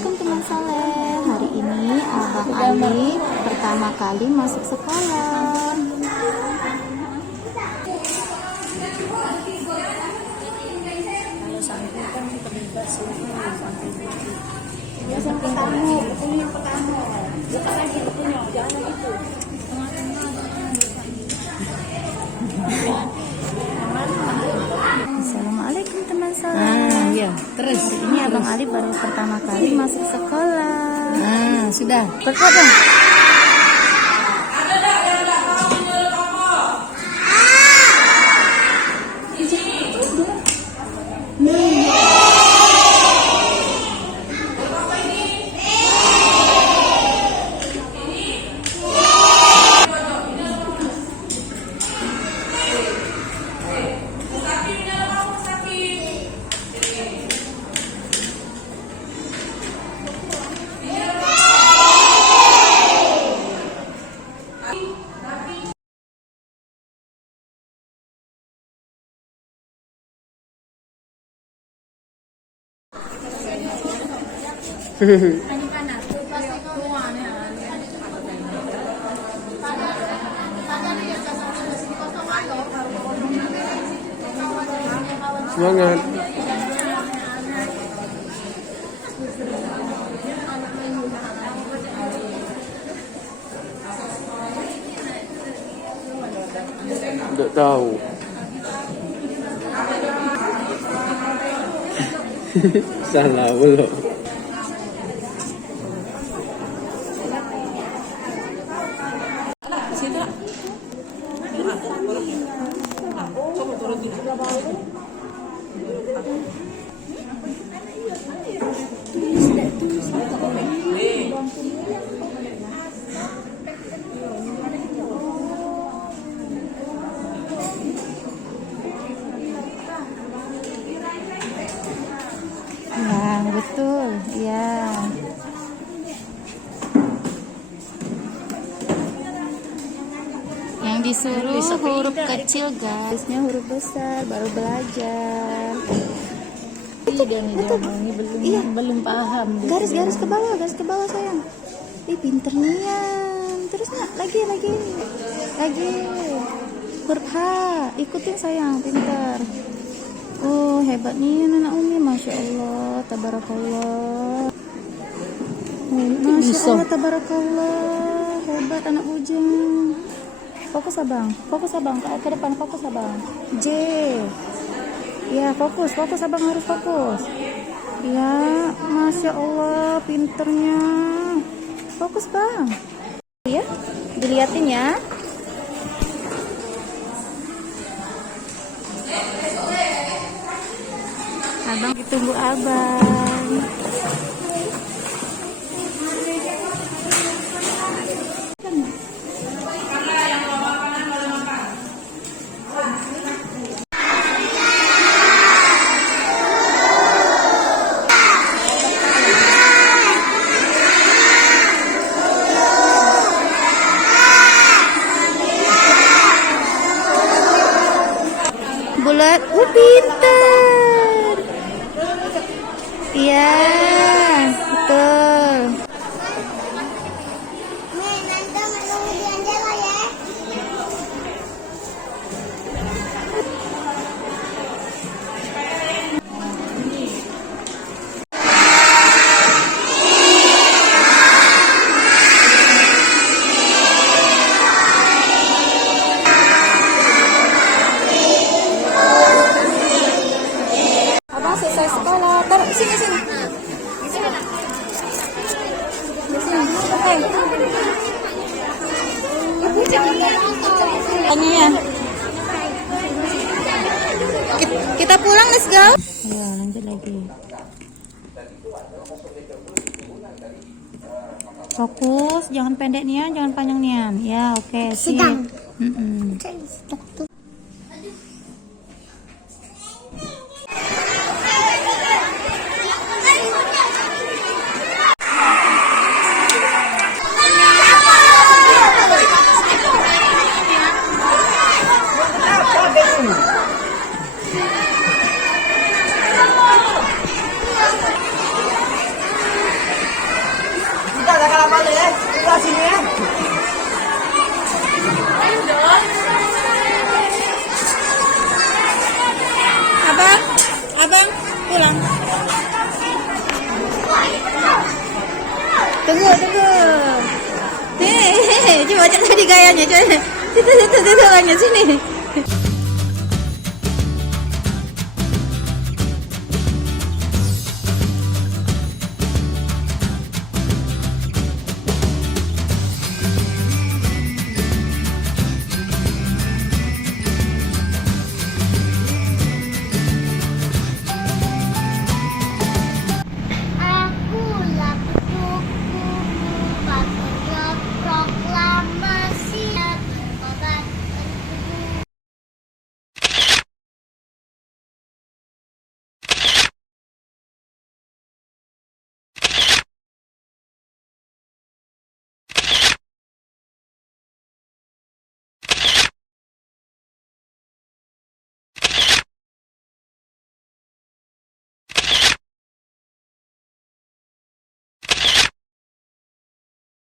Assalamualaikum teman saleh. Hari ini Abang Ali pertama kali masuk sekolah. Kalau santri kan terlibat semua santri. Ya sampai kamu, bukunya pertama. Buka lagi bukunya, jangan itu. Assalamualaikum teman saleh. Ya, terus Ini Abang Ali baru pertama kali masuk sekolah. sudah. Berkata dong. Semangat. Tidak tahu. Salah belum. Ya, betul. Ya. Yang disuruh huruf kecil, guysnya huruf besar, baru belajar. Ini belum paham. Garis ke bawah sayang. Pinter Nian. Terus nak lagi. Huruf H, ikutin sayang, pinter. Oh, hebat nih anak Umi, masya Allah, tabarakallah. Masya Allah, tabarakallah, hebat anak bujang. Fokus abang, ke depan, fokus abang. J, ya fokus abang, harus fokus. Ya, masya Allah, pinternya. Fokus bang. Ya, diliatin ya. Abang ditunggu abang. Bulat, pintar. Iya, betul. Abang selesai sekolah. Taruh sini. Oke. Tanya. Kita pulang, let's go. Ya, lanjut lagi. Fokus, jangan pendek Nian, jangan panjang Nian. Ya, oke, sip. Abang, abang, pulang. Tunggu, tunggu. Hehehe, coba cek tadi gayanya, coba. Situ, orangnya sini.